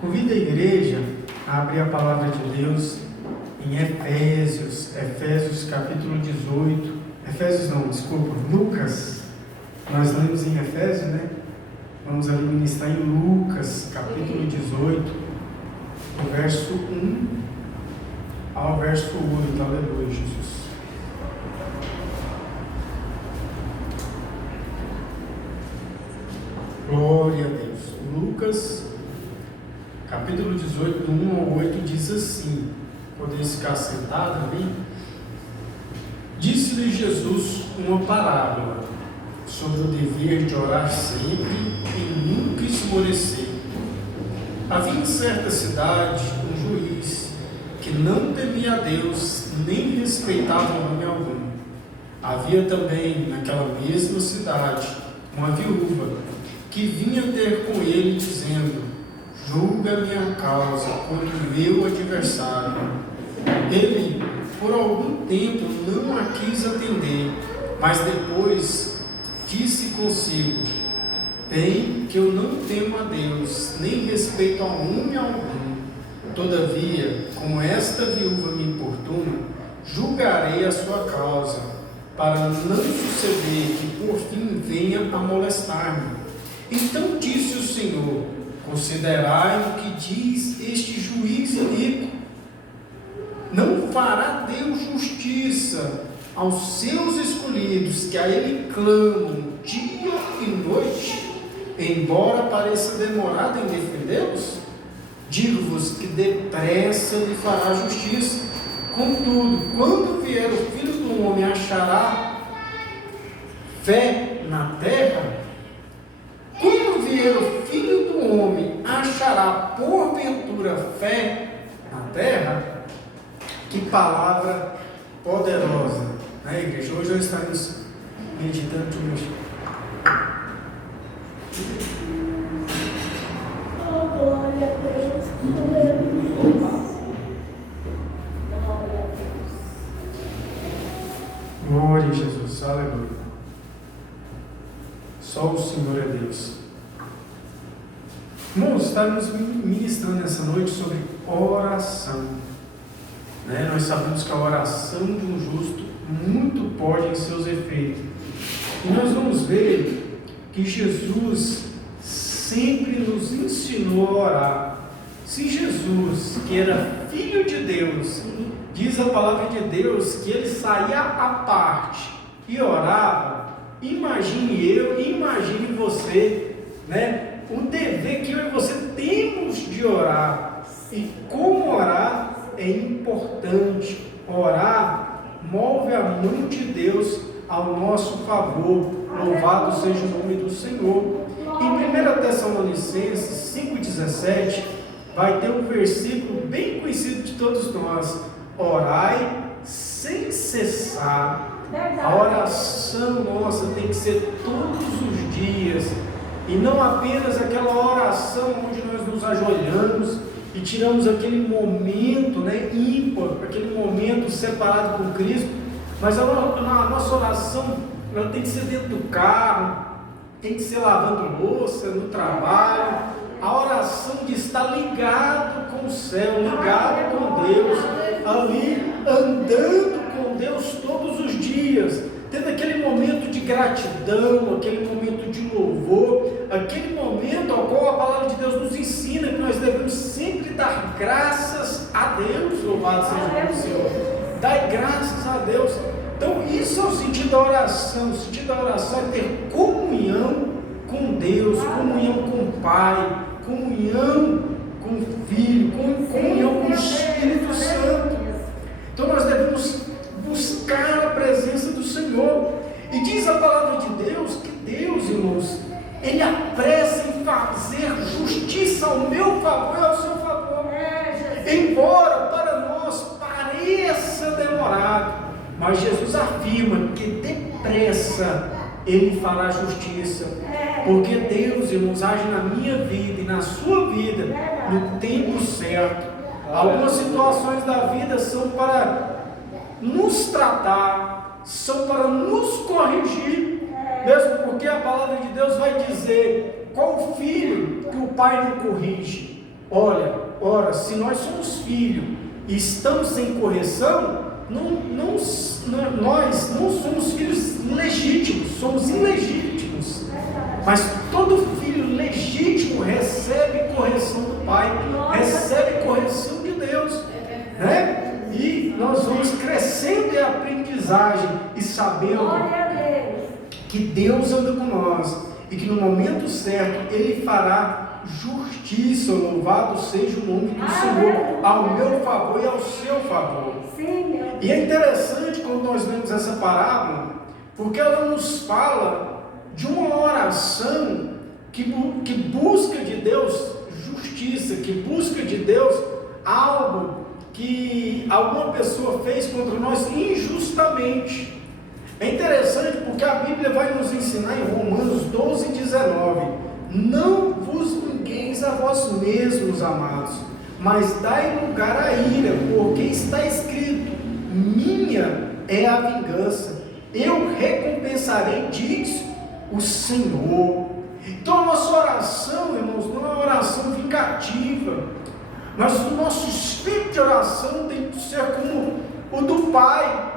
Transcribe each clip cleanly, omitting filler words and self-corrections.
Convido a igreja a abrir a palavra de Deus em Efésios capítulo 18. Lucas. Nós lemos em Efésios, né? Vamos ali ministrar em Lucas capítulo 18, do verso 1 ao verso 8. Aleluia, Jesus. Glória a Deus. Lucas capítulo 18, do 1 ao 8, diz assim: poder ficar sentado ali. Disse-lhe Jesus uma parábola sobre o dever de orar sempre e nunca esmorecer. Havia em certa cidade um juiz que não temia a Deus nem respeitava homem algum. Havia também naquela mesma cidade uma viúva que vinha ter com ele dizendo: julga minha causa contra o meu adversário. Ele, por algum tempo, não a quis atender, mas depois disse consigo: bem que eu não temo a Deus, nem respeito a homem algum. Todavia, como esta viúva me importuna, julgarei a sua causa, para não suceder que por fim venha a molestar-me. Então disse o Senhor: considerai o que diz este juiz iníquo. Não fará Deus justiça aos seus escolhidos, que a Ele clamam dia e noite, embora pareça demorado em defendê-los? Digo-vos que depressa lhe fará justiça. Contudo, quando vier o Filho do Homem, achará fé na terra? Quando vier o Filho do Homem, achará porventura fé na terra? Que palavra poderosa, né, igreja? Hoje nós estaremos meditando sobre isso. Oh, glória a Deus, glória a Deus, glória a Deus. Glória a Jesus, aleluia. Só o Senhor é Deus. Irmãos, estamos ministrando nessa noite sobre oração. Nós sabemos que a oração de um justo muito pode em seus efeitos. E nós vamos ver que Jesus sempre nos ensinou a orar. Se Jesus, que era Filho de Deus, diz a palavra de Deus que ele saía à parte e orava, imagine eu, imagine você, o dever que eu e você temos de orar. E como orar é importante. Orar move a mão de Deus ao nosso favor. Louvado seja o nome do Senhor. Em 1 Tessalonicenses 5,17 vai ter um versículo bem conhecido de todos nós: orai sem cessar. A oração nossa tem que ser todos os dias, e não apenas aquela oração onde nós nos ajoelhamos e tiramos aquele momento ímpar, aquele momento separado com Cristo, mas a nossa oração ela tem que ser dentro do carro, tem que ser lavando louça, no trabalho. A oração de estar ligado com o céu, ligado com Deus, ali andando com Deus todos os dias, tendo aquele momento de gratidão, aquele momento de louvor, aquele momento ao qual a palavra de Deus nos ensina que nós devemos sempre dar graças a Deus. Louvado seja o nome do Senhor. Dai graças a Deus. Então isso é o sentido da oração. O sentido da oração é ter comunhão com Deus, comunhão com o Pai, comunhão com o Filho, comunhão com o Espírito Santo. Então nós devemos buscar a presença do Senhor. E diz a palavra de Deus que Deus, irmãos, Ele apressa em fazer justiça ao meu favor e ao seu favor. Embora para nós pareça demorado, mas Jesus afirma que depressa Ele fará justiça. Porque Deus, irmãos, age na minha vida e na sua vida no tempo certo. Algumas situações da vida são para nos tratar, são para nos corrigir, mesmo porque a palavra de Deus vai dizer: qual filho que o pai não corrige? ora, se nós somos filhos e estamos sem correção, nós não somos filhos legítimos, somos ilegítimos. Mas todo filho legítimo recebe correção do Pai, recebe correção de Deus, né? E nós vamos crescendo em aprendizagem e sabendo que Deus anda com nós e que no momento certo Ele fará justiça. Louvado seja o nome do Senhor, ao meu favor e ao seu favor. E é interessante quando nós lemos essa parábola, porque ela nos fala de uma oração que busca de Deus justiça, que busca de Deus algo que alguma pessoa fez contra nós injustamente. É interessante porque a Bíblia vai nos ensinar em Romanos 12:19: não vos vingueis a vós mesmos, amados, mas dai lugar à ira, porque está escrito: minha é a vingança, eu recompensarei, diz o Senhor. Então a nossa oração, irmãos, não é uma oração vingativa, mas o nosso espírito de oração tem que ser como o do Pai,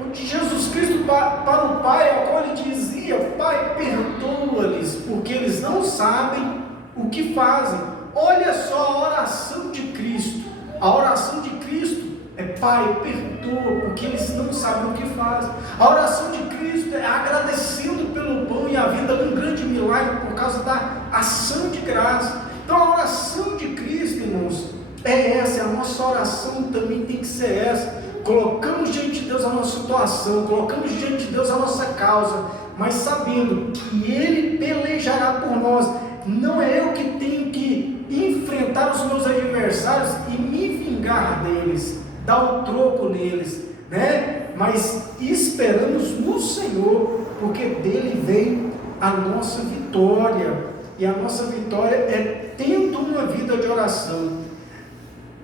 o de Jesus Cristo para o Pai, ao qual ele dizia: Pai, perdoa-lhes, porque eles não sabem o que fazem. Olha só a oração de Cristo. A oração de Cristo é: Pai, perdoa, porque eles não sabem o que fazem. A oração de Cristo é agradecendo pelo pão e a vida num grande milagre por causa da ação de graça. Então a oração de Cristo, irmãos, é essa. A nossa oração também tem que ser essa. Colocamos diante de Deus a nossa situação, colocamos diante de Deus a nossa causa, mas sabendo que Ele pelejará por nós. Não é eu que tenho que enfrentar os meus adversários e me vingar deles, dar o troco neles, né? Mas esperamos no Senhor, porque dele vem a nossa vitória, e a nossa vitória é tendo uma vida de oração.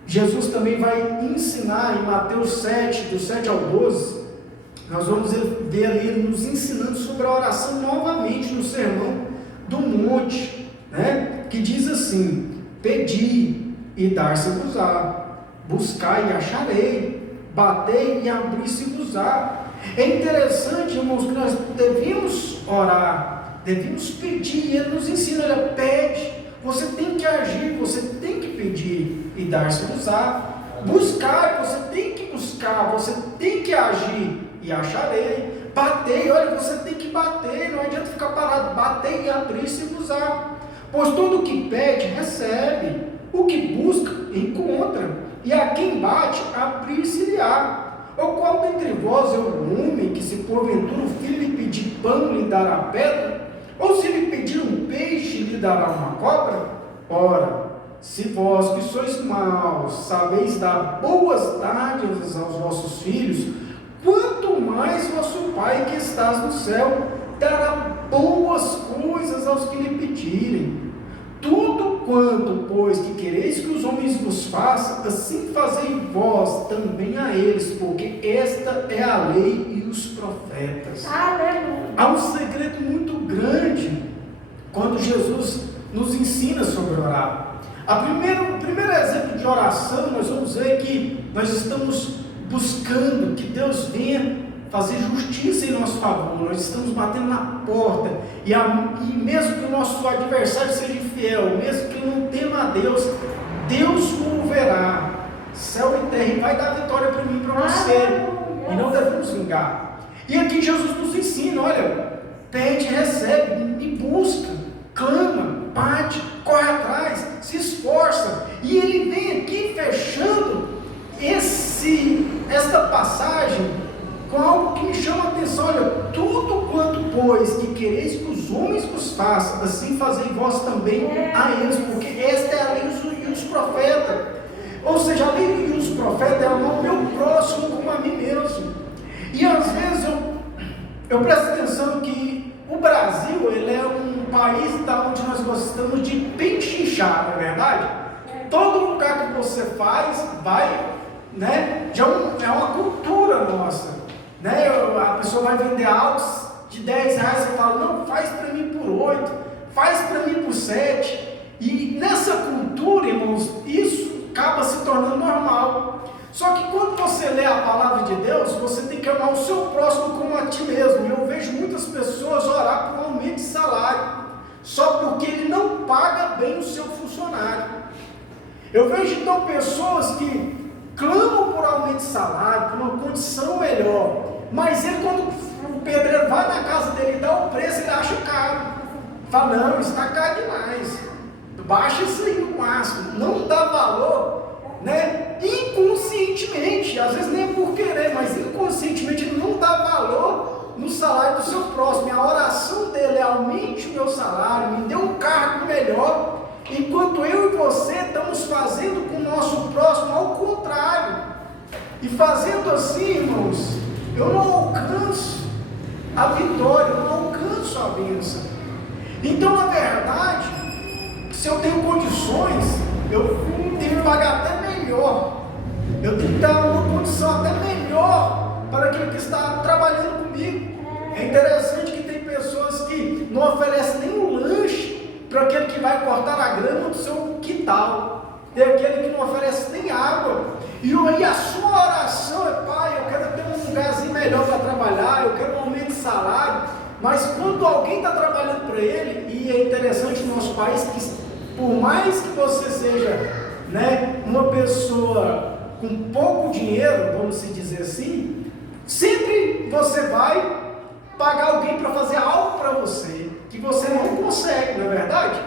Jesus também vai ensinar em Mateus 7, do 7 ao 12, nós vamos ver ali ele nos ensinando sobre a oração novamente no Sermão do Monte, né? Que diz assim: pedi e dar-se-vos-á, buscai e acharei, batei e abrir-se-vos-á. É interessante, irmãos, que nós devemos orar, devemos pedir, e ele nos ensina: olha, pede, você tem que agir, você tem que pedir e dar-se-vos-á. Buscar, você tem que buscar, você tem que agir e acharei. Batei, olha, você tem que bater, não adianta ficar parado, batei e abrir-se-vos-á. Pois todo o que pede, recebe, o que busca, encontra, e a quem bate, abrir-se-lhe-á. Ou qual dentre vós é o homem que, se porventura o filho lhe pedir pão, lhe dará pedra? Ou se lhe pedir um peixe, lhe dará uma cobra? Ora, se vós que sois maus, sabeis dar boas dádivas aos vossos filhos, quanto mais vosso Pai que estás no céu dará boas coisas aos que lhe pedirem. Tudo quanto, pois, que quereis que os homens vos façam, assim fazei vós também a eles, porque esta é a lei e os profetas. Aleluia. Há um segredo muito grande quando Jesus nos ensina sobre orar. O primeiro exemplo de oração, nós vamos ver que nós estamos buscando que Deus venha fazer justiça em nosso favor. Nós estamos batendo na porta, e mesmo que o nosso adversário seja infiel, mesmo que ele não tema a Deus, Deus o verá, céu e terra, e vai dar vitória para mim e para você, e não devemos vingar. E aqui Jesus nos ensina: olha, pede, recebe, e busca, clama, bate, corre atrás, se esforça. E ele vem aqui fechando esta passagem com algo que me chama a atenção: olha, tudo quanto, pois, que quereis que os homens vos façam, assim fazei vós também a eles, porque esta é a lei e os profetas. Ou seja, a lei e os profetas é amar o meu próximo como a mim mesmo. E às vezes eu presto atenção que o Brasil, ele é um país da onde nós gostamos de pechinchar, não é verdade? Todo lugar que você vai, né, já é uma cultura nossa, né? A pessoa vai vender algo de R$10, você fala: não, faz para mim por 8, faz para mim por 7, E nessa cultura, irmãos, isso acaba se tornando normal. Só que quando você lê a palavra de Deus, você tem que amar o seu próximo como a ti mesmo. Eu vejo muitas pessoas orar por um aumento de salário, só porque ele não paga bem o seu funcionário. Eu vejo então pessoas que clamam por aumento de salário, por uma condição melhor, mas ele, quando o pedreiro vai na casa dele e dá o preço, ele acha caro. Fala, não, isso está caro demais, baixa isso aí no máximo. Não dá valor, né? Inconscientemente, às vezes nem por querer, mas inconscientemente ele não dá valor no salário do seu próximo. E a oração dele é: aumente o meu salário, me dê um cargo melhor, enquanto eu e você estamos fazendo com o nosso próximo ao contrário. E fazendo assim, irmãos, eu não alcanço a vitória, eu não alcanço a bênção. Então, na verdade, se eu tenho condições, eu tenho que pagar até melhor, eu tenho que dar uma condição até melhor para aquele que está trabalhando comigo. É interessante que tem pessoas que não oferecem nem um lanche para aquele que vai cortar a grama do seu quintal, tem aquele que não oferece nem água. E aí a sua oração é: pai, eu quero ter um lugarzinho melhor para trabalhar, eu quero um aumento de salário. Mas quando alguém está trabalhando para ele, e é interessante no nosso país que, por mais que você seja, né, uma pessoa com pouco dinheiro, vamos se dizer assim, sempre você vai pagar alguém para fazer algo para você, que você não consegue, não é verdade?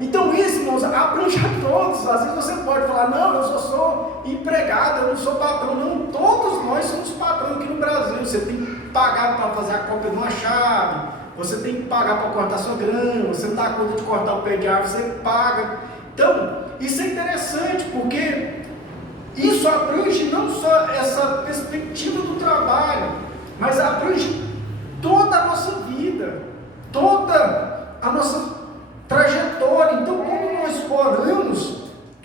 Então isso, irmãos, abrange a todos. Às vezes você pode falar: não, eu só sou empregado, eu não sou patrão. Não, todos nós somos patrão aqui no Brasil. Você tem que pagar para fazer a cópia de uma chave, você tem que pagar para cortar sua grama, você não dá conta de cortar o pé de árvore, você paga. Então, isso é interessante, porque isso abrange não só essa perspectiva do trabalho, mas abrange toda a nossa vida, toda a nossa trajetória. Então, como nós oramos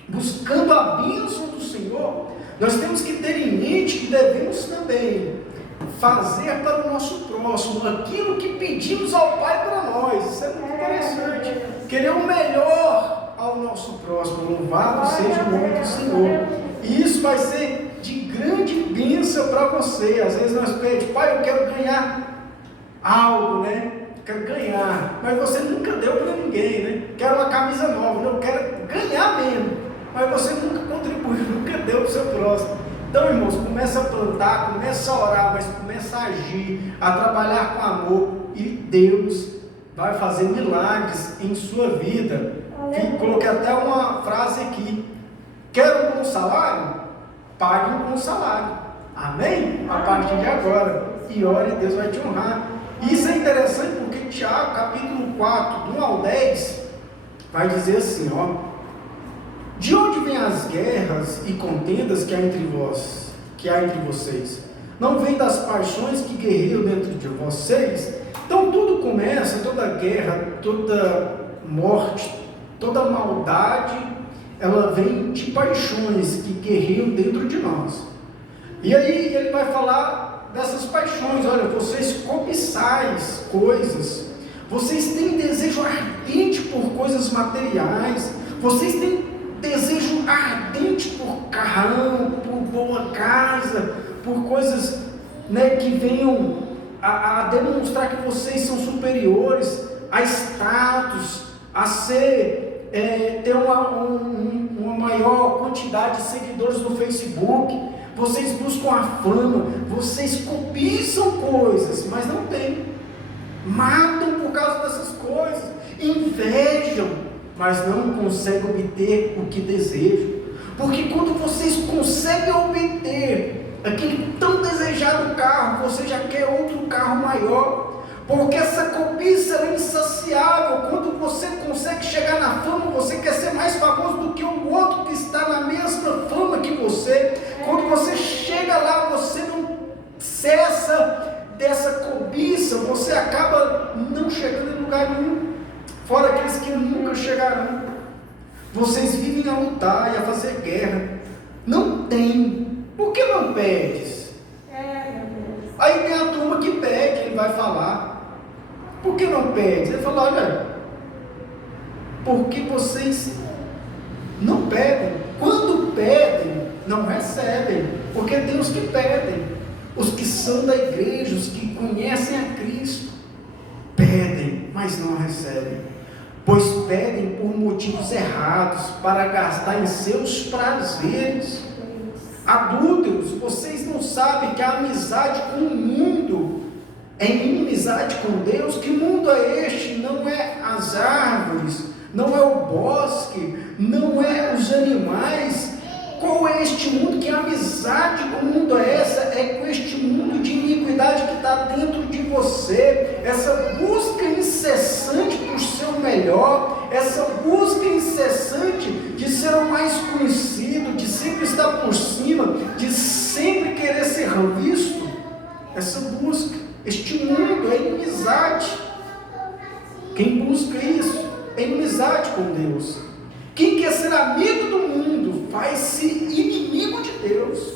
buscando a bênção do Senhor, nós temos que ter em mente que devemos também fazer para o nosso próximo aquilo que pedimos ao Pai para nós. Isso é muito interessante, querer o melhor ao nosso próximo. Louvado seja o nome do Senhor. E isso vai ser de grande bênção para você. Às vezes nós pedimos: pai, eu quero ganhar algo, né? Quero ganhar, mas você nunca deu para ninguém, né? Quero uma camisa nova, não, eu quero ganhar mesmo, mas você nunca contribuiu, nunca deu para o seu próximo. Então, irmãos, começa a plantar, começa a orar, mas começa a agir, a trabalhar com amor, e Deus vai fazer milagres em sua vida. E coloquei até uma frase aqui: quer um bom salário? Pague um bom salário. Amém? A partir de agora. E ore, Deus vai te honrar. Isso é interessante porque Tiago, capítulo 4, do 1 ao 10, vai dizer assim, ó: de onde vêm as guerras e contendas que há entre vós, que há entre vocês? Não vem das paixões que guerreiam dentro de vocês? Então tudo começa, toda guerra, toda morte, toda maldade, ela vem de paixões que guerreiam dentro de nós. E aí ele vai falar dessas paixões: olha, vocês cobiçais coisas, vocês têm desejo ardente por coisas materiais, vocês têm desejo ardente por carrão, por boa casa, por coisas, né, que venham a demonstrar que vocês são superiores, a status, a ser, ter uma maior quantidade de seguidores no Facebook. Vocês buscam a fama, vocês cobiçam coisas, mas não têm, matam por causa dessas coisas, invejam, mas não conseguem obter o que desejam. Porque quando vocês conseguem obter aquele tão desejado carro, você já quer outro carro maior, porque essa cobiça é insaciável. Quando você consegue chegar na fama, você quer ser mais famoso do que o outro que está na mesma fama que você. Quando você chega lá, você não cessa dessa cobiça, você acaba não chegando em lugar nenhum, fora aqueles que nunca chegarão. Vocês vivem a lutar e a fazer guerra, não tem. Por que não pedes? Aí tem a turma que pede, ele vai falar: por que não pede? Ele fala: olha, porque vocês não pedem. Quando pedem, não recebem, porque é Deus que pedem. Os que são da igreja, os que conhecem a Cristo, pedem, mas não recebem, pois pedem por motivos errados, para gastar em seus prazeres. Adúlteros, vocês não sabem que a amizade com o mundo é inimizade com Deus? Que mundo é este? Não é as árvores, não é o bosque, não é os animais. Qual é este mundo? Que amizade com o mundo é essa? É com este mundo de iniquidade que está dentro de você, essa busca incessante por ser o melhor, essa busca incessante de ser o mais conhecido, de sempre estar por cima, de sempre querer ser visto. Essa busca, este mundo é inimizade. Quem busca isso é inimizade com Deus. Quem quer ser amigo do mundo faz-se inimigo de Deus.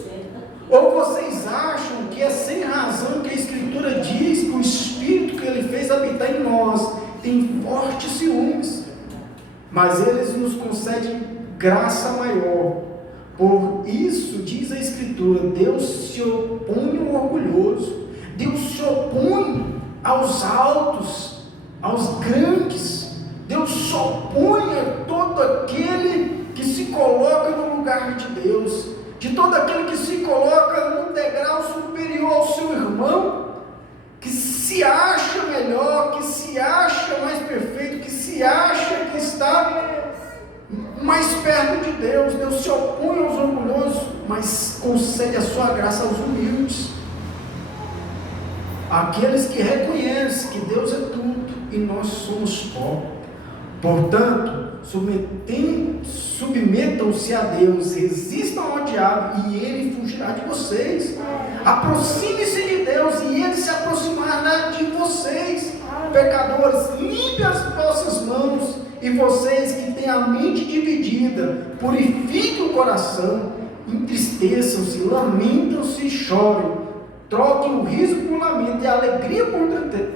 Ou vocês acham que é sem razão que a Escritura diz que o Espírito que Ele fez habitar em nós tem fortes ciúmes, mas eles nos concedem graça maior. Por isso diz a Escritura: Deus se opõe ao orgulhoso, Deus se opõe aos altos, aos grandes. Deus se opõe a todo aquele que se coloca no lugar de Deus, de todo aquele que se coloca num degrau superior ao seu irmão, que se acha melhor, que se acha mais perfeito, que se acha que está mais perto de Deus. Deus se opõe aos orgulhosos, mas concede a sua graça aos humildes, aqueles que reconhecem que Deus é tudo e nós somos pó. Portanto, submetam-se a Deus, resistam ao diabo e ele fugirá de vocês. Aproxime-se de Deus e ele se aproximará de vocês. Pecadores, limpem as vossas mãos, e vocês que têm a mente dividida, purifiquem o coração, entristeçam-se, lamentam-se e chorem, troquem o riso por lamento e a alegria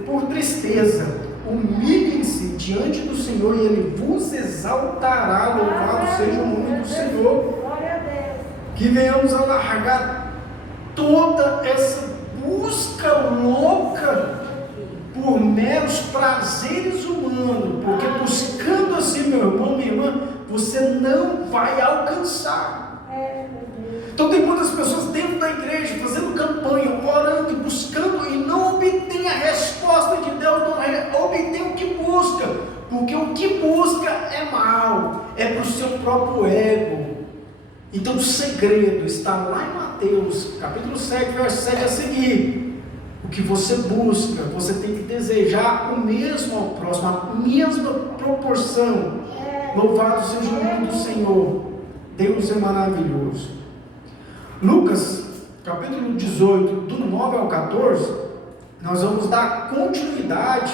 por tristeza. Humilhem-se diante do Senhor e Ele vos exaltará. Louvado seja o nome do Senhor. Que venhamos a largar toda essa busca louca por meros prazeres humanos, porque buscando assim, meu irmão, minha irmã, você não vai alcançar. Então tem muitas pessoas dentro da igreja fazendo campanha, orando e buscando, e não obtém a resposta de Deus, não obtém o que busca, porque o que busca é mal, é para o seu próprio ego. Então o segredo está lá em Mateus, capítulo 7, verso 7 a seguir. O que você busca, você tem que desejar o mesmo ao próximo, a mesma proporção. Louvado seja o nome do Senhor. Deus é maravilhoso. Lucas, capítulo 18, do 9 ao 14, nós vamos dar continuidade,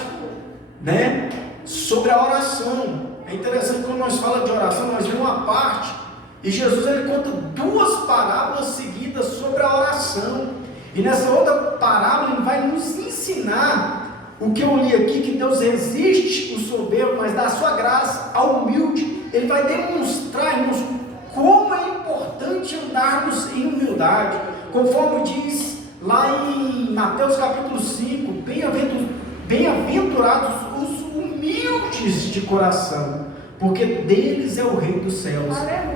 sobre a oração. É interessante quando nós falamos de oração, nós vemos uma parte, e Jesus ele conta duas parábolas seguidas sobre a oração. E nessa outra parábola ele vai nos ensinar o que eu li aqui, que Deus resiste o soberbo, mas dá a sua graça ao humilde. Ele vai demonstrar-nos como é importante andarmos em humildade, conforme diz lá em Mateus capítulo 5, bem-aventurados os humildes de coração, porque deles é o reino dos céus.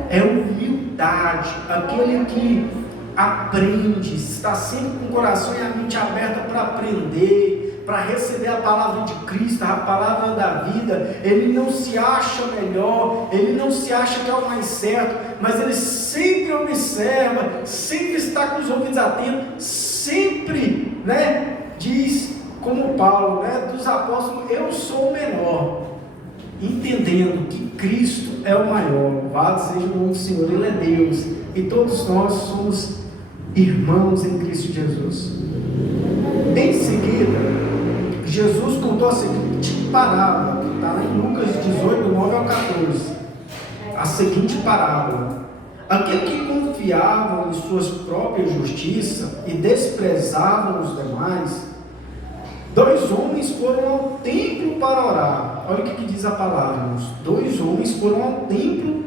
É humildade, aquele que aprende, está sempre com o coração e a mente aberta para aprender, para receber a palavra de Cristo, a palavra da vida. Ele não se acha melhor, ele não se acha que é o mais certo, mas ele sempre observa, sempre está com os ouvidos atentos, sempre, diz como Paulo, dos apóstolos: eu sou o menor, entendendo que Cristo é o maior. Louvado seja o nome do Senhor, Ele é Deus, e todos nós somos irmãos em Cristo Jesus. Em seguida, Jesus contou a seguinte parábola, que está lá em Lucas 18, 9 ao 14. A seguinte parábola: aquele que confiava em suas próprias justiças e desprezavam os demais, 2 homens foram ao templo para orar. Olha o que diz a palavra, irmãos. 2 homens foram ao templo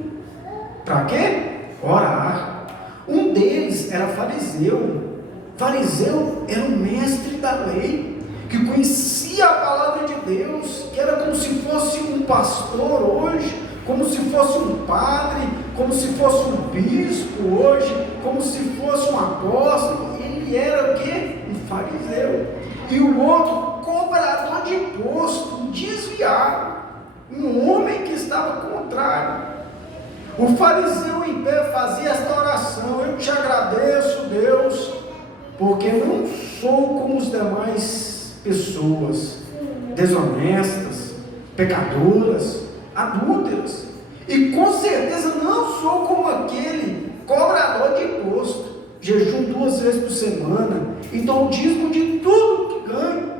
para quê? Orar. Um deles era fariseu. Fariseu era o mestre da lei, que conhecia a palavra de Deus, que era como se fosse um pastor hoje, como se fosse um padre, como se fosse um bispo hoje, como se fosse um apóstolo. Ele era o quê? Um fariseu. E o outro, cobrador de imposto, um desviado, um homem que estava contrário. O fariseu em pé fazia esta oração: eu te agradeço, Deus, porque não sou como os demais pessoas, desonestas, pecadoras, adúlteras, e com certeza não sou como aquele cobrador de imposto. Jejum 2 vezes por semana e dou o dízimo de tudo que ganho.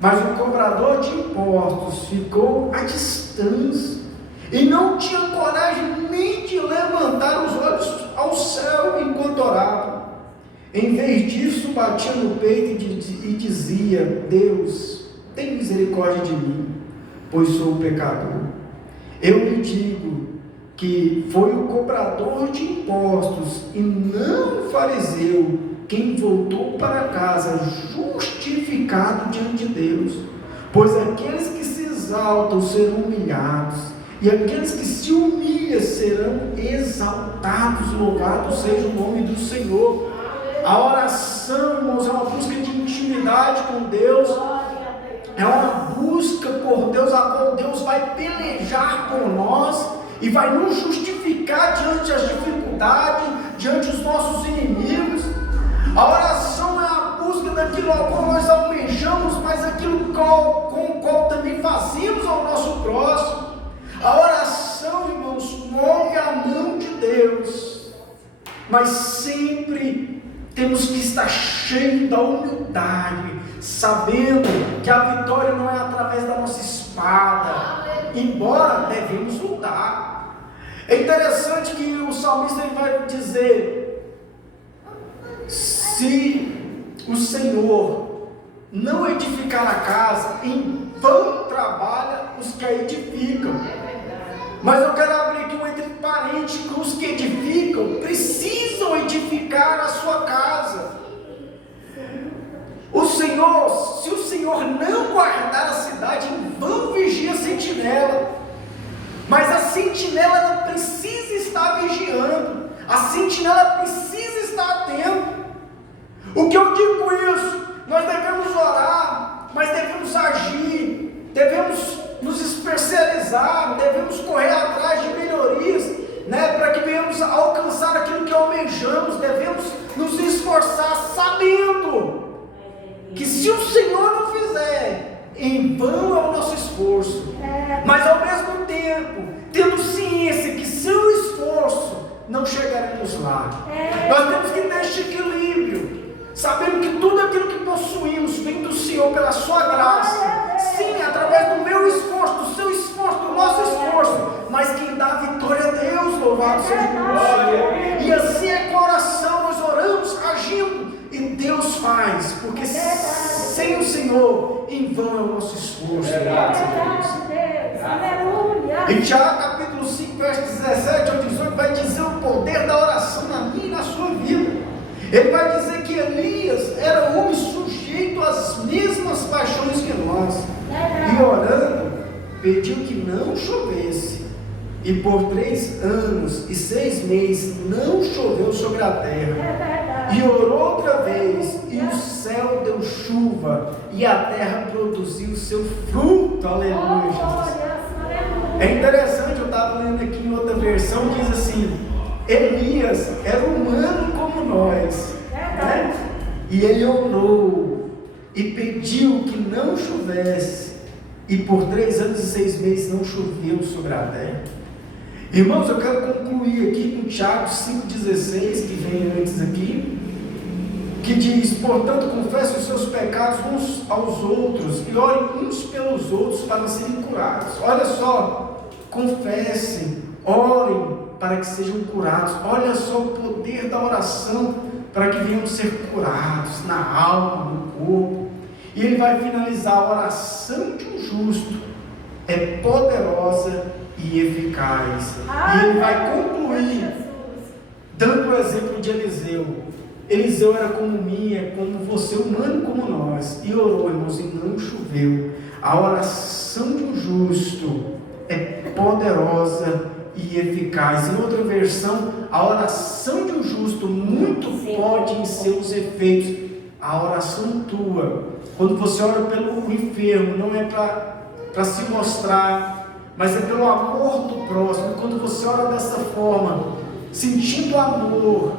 Mas o cobrador de impostos ficou à distância e não tinha coragem nem de levantar os olhos ao céu enquanto orava. Em vez disso, batia no peito e dizia: Deus, tem misericórdia de mim, pois sou pecador. Eu lhe digo que foi o cobrador de impostos e não o fariseu quem voltou para casa justificado diante de Deus. Pois aqueles que se exaltam serão humilhados, e aqueles que se humilham serão exaltados. Louvado seja o nome do Senhor. A oração, irmãos, é uma busca de intimidade com Deus, é uma busca por Deus, a qual Deus vai pelejar por nós e vai nos justificar diante das dificuldades, diante dos nossos inimigos. A oração é a busca daquilo ao qual nós almejamos, mas aquilo com o qual também fazemos ao nosso próximo. A oração, irmãos, move a mão de Deus, mas sempre temos que estar cheio da humildade, sabendo que a vitória não é através da nossa espada, embora devemos lutar. É interessante que o salmista ele vai dizer: se o Senhor não edificar a casa, em vão trabalha os que a edificam. Mas eu quero abrir aqui um entre parênteses, que os que edificam precisam edificar a sua casa. O Senhor, se o Senhor não guardar a cidade, em vão vigia a sentinela. Mas a sentinela ela precisa estar vigiando, a sentinela precisa estar atenta. O que eu digo com isso? Nós devemos orar, mas devemos agir, devemos nos especializar, devemos correr atrás de melhorias, para que venhamos alcançar aquilo que almejamos. Devemos nos esforçar, sabendo que se o Senhor não fizer, em vão é o nosso esforço, mas ao mesmo tempo, tendo ciência que sem o esforço não chegaremos lá. Nós temos que ter este equilíbrio, sabendo que tudo aquilo que possuímos vem do Senhor pela sua graça, sim, através do meu esforço, do seu esforço, do nosso esforço, mas quem dá a vitória é Deus. Louvado seja o Senhor. E assim é com a oração, nós oramos, agindo, e Deus faz, porque sem o Senhor, em vão é o nosso esforço. Em Tiago capítulo 5, verso 17 ao 18, vai dizer o poder da oração na minha e na sua vida. Ele vai dizer que Elias era um homem sujeito às mesmas paixões que nós, e orando, pediu que não chovesse, e por 3 anos e 6 meses não choveu sobre a terra. E orou outra vez, e o céu deu chuva, e a terra produziu seu fruto. Aleluia, Jesus. É interessante, eu estava lendo aqui em outra versão, diz assim: Elias era humano como nós, e ele orou e pediu que não chovesse, e por 3 anos e 6 meses não choveu sobre a terra. Irmãos, eu quero concluir aqui com Tiago 5,16, que vem antes aqui, que diz: portanto, confessem os seus pecados uns aos outros e orem uns pelos outros para serem curados. Olha só, confessem, orem para que sejam curados. Olha só o poder da oração para que venhamos ser curados na alma, no corpo. E ele vai finalizar: a oração de um justo é poderosa e eficaz. E ele vai concluir dando o exemplo de Eliseu. Eliseu era como mim, é como você, humano como nós, e orou, irmãos, e não choveu. A oração de um justo é poderosa e eficaz. Em outra versão, a oração de um justo muito pode em seus efeitos. A oração tua, quando você ora pelo enfermo, não é para se mostrar, mas é pelo amor do próximo. E quando você ora dessa forma, sentindo amor,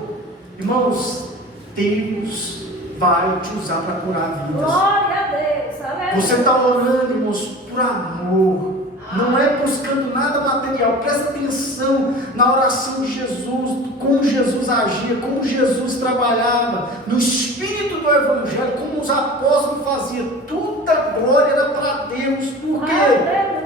irmãos, Deus vai te usar para curar vidas. Glória a Deus. Aleluia. Você está orando, irmãos, por amor. Não é buscando nada material. Presta atenção na oração de Jesus, como Jesus agia, como Jesus trabalhava, no espírito do Evangelho, como os apóstolos faziam. Toda a glória era para Deus. Por quê? Aleluia.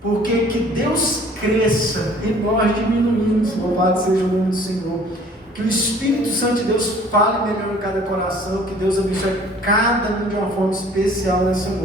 Porque que Deus cresça e nós diminuímos. Louvado seja o nome do Senhor. Que o Espírito Santo de Deus fale melhor em cada coração. Que Deus abençoe cada um de uma forma especial nessa noite.